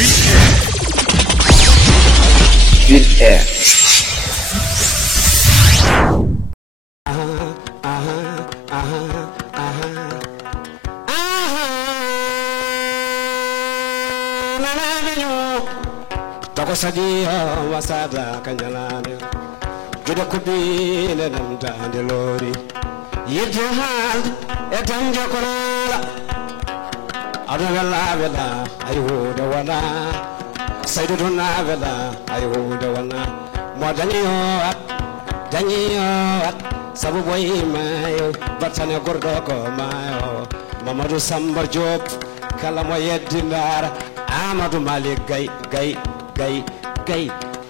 With Air. Toko sadia wasada kanyalane judo kubi le namda de lori yidhal etam jokola adala vela ayu de wana saydu dona vela ayu de wana modaniyo at sabu boy mayo batane gordo ko mayo Mamadou Samba Diop kala mo yeddindara Amadou Malik gay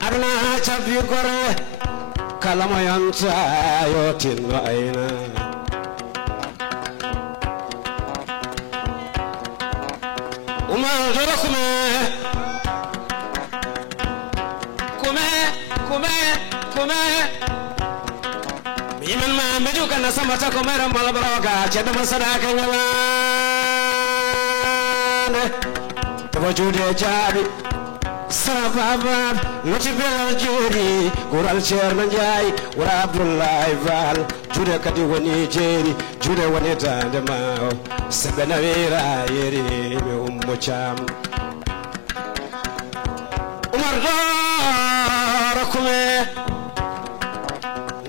aduna chabi gore kala mo yanta yotin aina Umar dorokume kume Iman ma meju kana samata ko mera malabroga cheda masada kanyala Wajude jabi sababa loti bel juri gural cherno jay wara abdullahi val jude kadi woni jeri jude woni tande ma sebena wira yeri be ummo cham umar rakume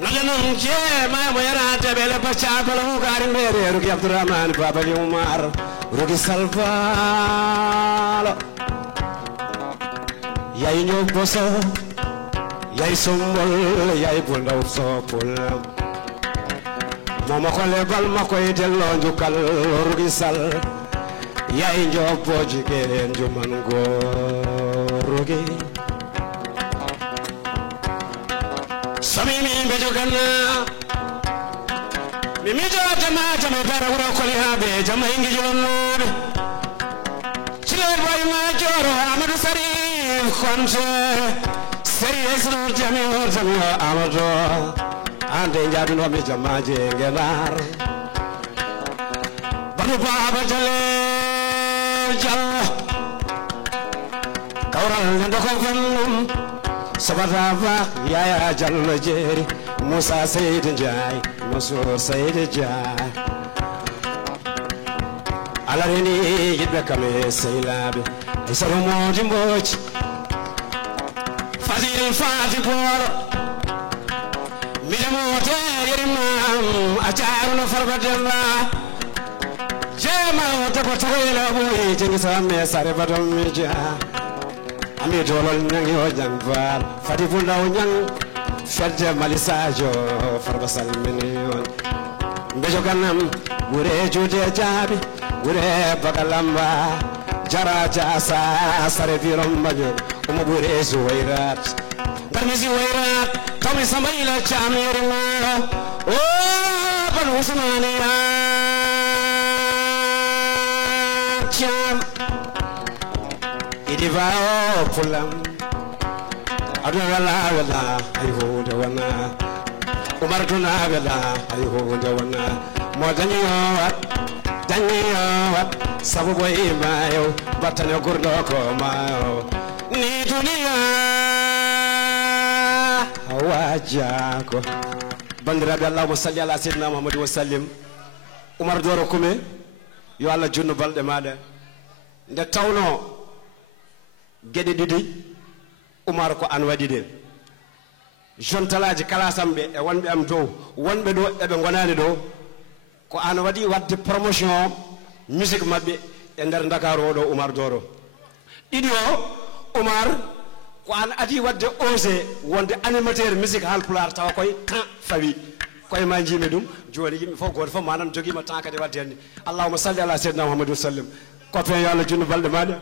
najanum je ma mo yara tebele pacha bala mu gari mere rugi abdurrahman baba ni umar rugi salvalo yay ñoo boso yay sombol yay bundaw sopul mama ko lebal ma koy delo njukal rugi sal yay ñoo boji keen juman go rugi samimi be jogana mimi jota ma jama para wuro ko li habe jama ingi jolno chile boy ma joro amadu sari Khonse serious no jami amado ande jabi no mi jamaje ngenar banu baba jale jalla kawral ndo ko fannum sabara ya jalla jeri Musa Said Njai Masur Said Njai alarini yidbe kame seilabe isaru moji moji Fati boro mijamote yerimam acharuno farbadella jema wata ko tawela boyi tingi samme sare badom mija ami dolol nangi o jangvar fati bunda o nyang fedde malisajo farba salminion bejo kanam gure jude jabi gure bagalamba jara jasa sare birom bajo umu gure zuwairat Garmizi wairat kami samaila chamirna oh banu usmaniya cham idivao pulam adwala wala ayho dawana umar tuna wala ayho dawana modaniyo sabu boy mayo batane gurdo ko mayo ni duniya wajako bandiraɓe allahuma salli ala seydina mahamadou wa sallim Umar Doro Kume yo Allah junnu balɗe maɗa nde tawno gueɗe ɗiɗi Umar ko an waɗi ɗe jeune talaji kalasam ɓe e wonɓe am dow wonɓe ɗo eɓe gonani ɗo ko an waɗi wadde promotion musique mabɓe e nder Dakaru oɗo Umar Doro ɗiɗi o Umar ko an adi wadde osé wonde animateur musique halpular tawa koye temps fawi koye ma jimi ɗum joni yimɓe fof goto fof manan joguima temps kadi wadde henni allahuma salli ala seydina Muhammadou sallim copain yo Allah junnu balɗe maɗa